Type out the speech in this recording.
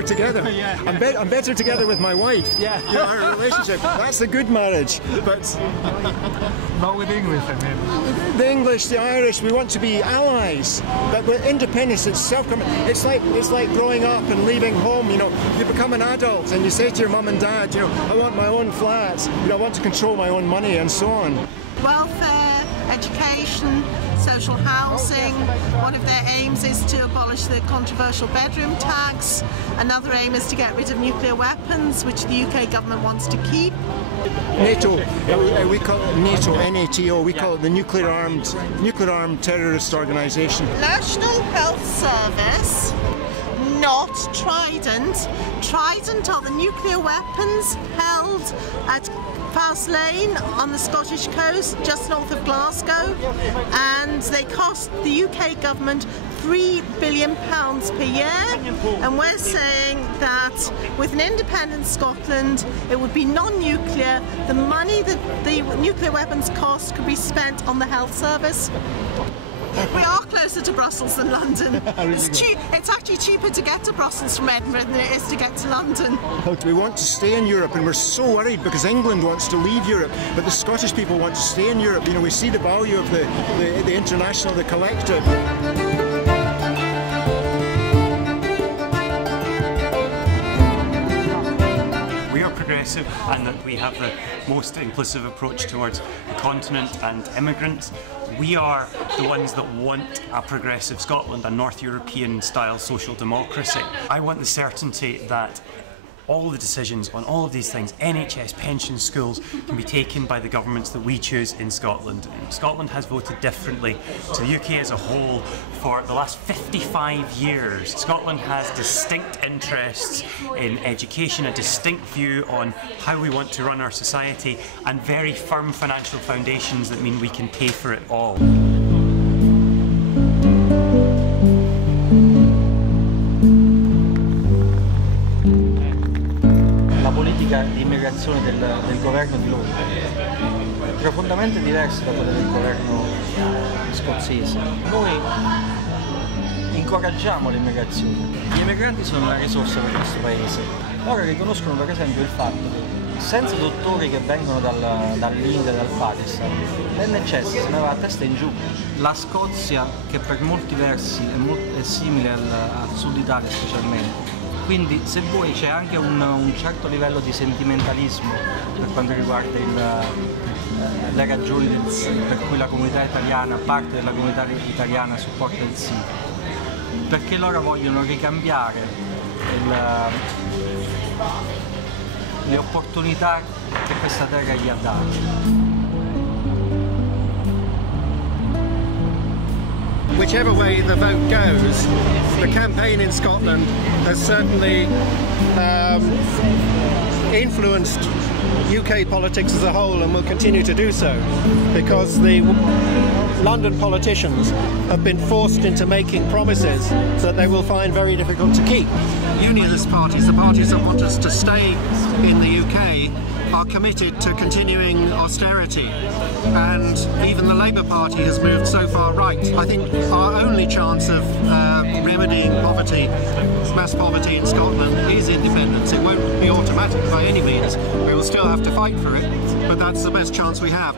better together. Yeah. I'm better together with my wife. Yeah. You know, our relationship. That's a good marriage. But not with English, I mean. The English, the Irish, we want to be allies. But with independence, it's it's like growing up and leaving home. You know, you become an adult and you say to your mum and dad, you know, I want my own flat. You know, I want to control my own money and so on. Welfare, education, social housing. One of their aims is to abolish the controversial bedroom tax. Another aim is to get rid of nuclear weapons, which the UK government wants to keep. NATO, we call it NATO, NATO, we call it the nuclear armed terrorist organisation. National Health Service, not Trident. Trident are the nuclear weapons held at Fowles Lane on the Scottish coast, just north of Glasgow, and they cost the UK government £3 billion per year, and we're saying that with an independent Scotland it would be non-nuclear. The money that the nuclear weapons cost could be spent on the health service. We are closer to Brussels than London. It's actually cheaper to get to Brussels from Edinburgh than it is to get to London. We want to stay in Europe, and we're so worried because England wants to leave Europe, but the Scottish people want to stay in Europe. You know, we see the value of the international, the collective. Progressive, and that we have the most inclusive approach towards the continent and immigrants. We are the ones that want a progressive Scotland, a North European style social democracy. I want the certainty that all the decisions on all of these things, NHS, pensions, schools, can be taken by the governments that we choose in Scotland. Scotland has voted differently to the UK as a whole for the last 55 years. Scotland has distinct interests in education, a distinct view on how we want to run our society, and very firm financial foundations that mean we can pay for it all. Di immigrazione del governo di Londra è profondamente diversa da quella del governo scozzese. Noi incoraggiamo l'immigrazione. Gli immigranti sono una risorsa per questo paese. Loro riconoscono per esempio il fatto che senza dottori che vengono dall'India e dal Pakistan, l'NHS se ne va a testa in giù. La Scozia, che per molti versi è simile al sud Italia specialmente, quindi se vuoi c'è anche un certo livello di sentimentalismo per quanto riguarda le ragioni per cui la comunità italiana, parte della comunità italiana supporta il sì, perché loro vogliono ricambiare le opportunità che questa terra gli ha dato. Whichever way the vote goes, the campaign in Scotland has certainly influenced UK politics as a whole and will continue to do so, because the London politicians have been forced into making promises that they will find very difficult to keep. Unionist parties, the parties that want us to stay in the UK, are committed to continuing austerity, and even the Labour Party has moved so far right. I think our only chance of remedying poverty, mass poverty in Scotland, is independence. It won't be automatic by any means. We will still have to fight for it, but that's the best chance we have.